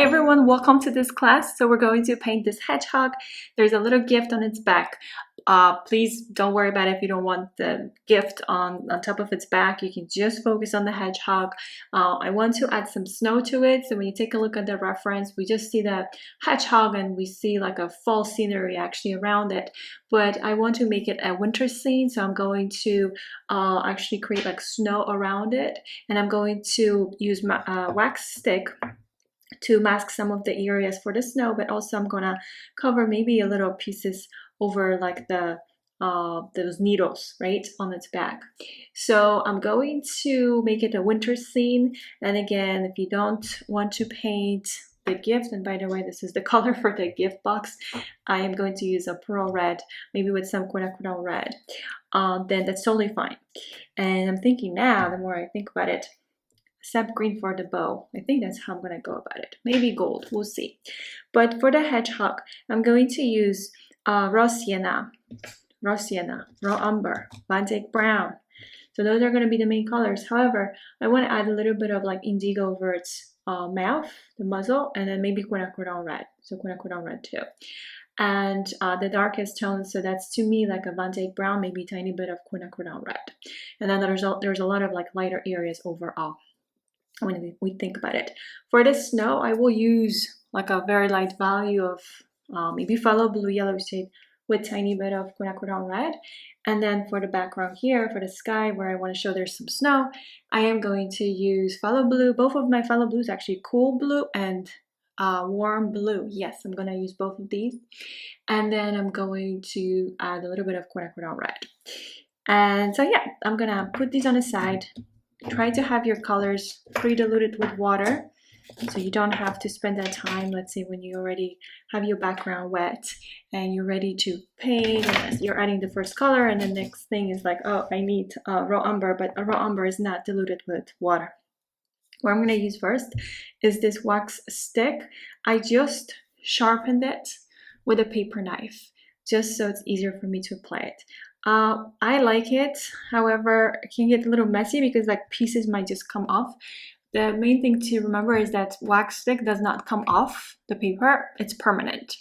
Hi everyone, welcome to this class. So we're going to paint this hedgehog. There's a little gift on its back. Please don't worry about it if you don't want the gift on top of its back. You can just focus on the hedgehog. I want to add some snow to it. So when you take a look at the reference, we just see the hedgehog and we see like a fall scenery actually around it. But I want to make it a winter scene. So I'm going to actually create like snow around it. And I'm going to use my wax stick to mask some of the areas for the snow, but also I'm gonna cover maybe a little pieces over like the those needles right on its back. So I'm going to make it a winter scene. And again, if you don't want to paint the gift, and by the way, this is the color for the gift box, I am going to use a pearl red, maybe with some quinacridone red, then that's totally fine. And I'm thinking now, the more I think about it, sap green for the bow. I think that's how I'm going to go about it. Maybe gold, we'll see. But for the hedgehog, I'm going to use raw sienna, raw umber, Van Dyke brown. So those are going to be the main colors. However, I want to add a little bit of like indigo over its mouth, the muzzle, and then maybe quinacridone red. So quinacridone red too. And the darkest tone, so that's to me like a Van Dyke brown, maybe a tiny bit of quinacridone red. And then there's a lot of like lighter areas overall when we think about it. For the snow, I will use like a very light value of maybe phthalo blue yellow shade with tiny bit of quinacridone red. And then for the background here, for the sky where I want to show there's some snow, I am going to use phthalo blue. Both of my phthalo blues actually cool blue and warm blue. Yes, I'm going to use both of these. And then I'm going to add a little bit of quinacridone red. And so yeah, I'm going to put these on the side. Try to have your colors pre-diluted with water so you don't have to spend that time, let's say when you already have your background wet and you're ready to paint and you're adding the first color, and the next thing is like, oh, I need raw umber, but a raw umber is not diluted with water. What I'm going to use first is this wax stick. I just sharpened it with a paper knife just so it's easier for me to apply it. I like it, however, it can get a little messy because like pieces might just come off. The main thing to remember is that wax stick does not come off the paper, it's permanent.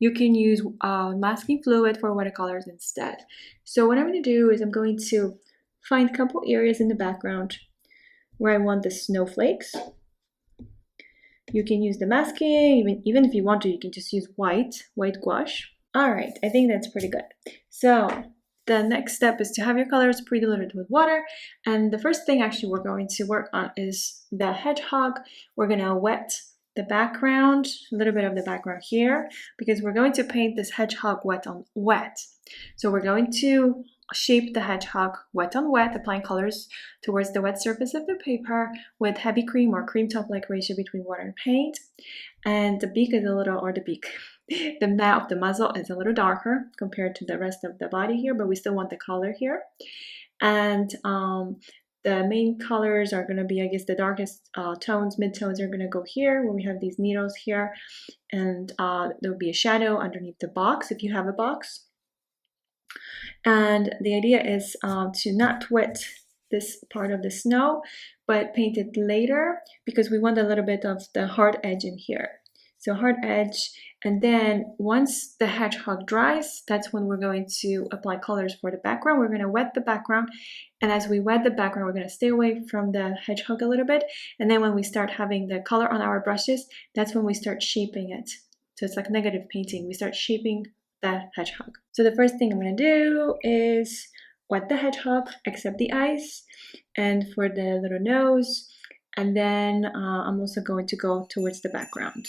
You can use masking fluid for watercolors instead. So what I'm going to do is I'm going to find a couple areas in the background where I want the snowflakes. You can use the masking, even if you want to, you can just use white gouache. All right, I think that's pretty good. So the next step is to have your colors pre-diluted with water. And the first thing actually we're going to work on is the hedgehog. We're going to wet the background, a little bit of the background here, because we're going to paint this hedgehog wet on wet. So we're going to shape the hedgehog wet on wet, applying colors towards the wet surface of the paper with heavy cream or cream top-like ratio between water and paint. And the beak is a little, or the beak, the mouth, the muzzle is a little darker compared to the rest of the body here, but we still want the color here. And the main colors are going to be, I guess, the darkest tones, mid-tones are going to go here where we have these needles here. And there will be a shadow underneath the box if you have a box. And the idea is to not wet this part of the snow, but paint it later because we want a little bit of the hard edge in here. So hard edge, and then once the hedgehog dries, that's when we're going to apply colors for the background. We're going to wet the background, and as we wet the background, we're going to stay away from the hedgehog a little bit, and then when we start having the color on our brushes, that's when we start shaping it. So it's like negative painting. We start shaping the hedgehog. So the first thing I'm going to do is wet the hedgehog, except the eyes, and for the little nose, and then I'm also going to go towards the background.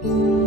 Thank you.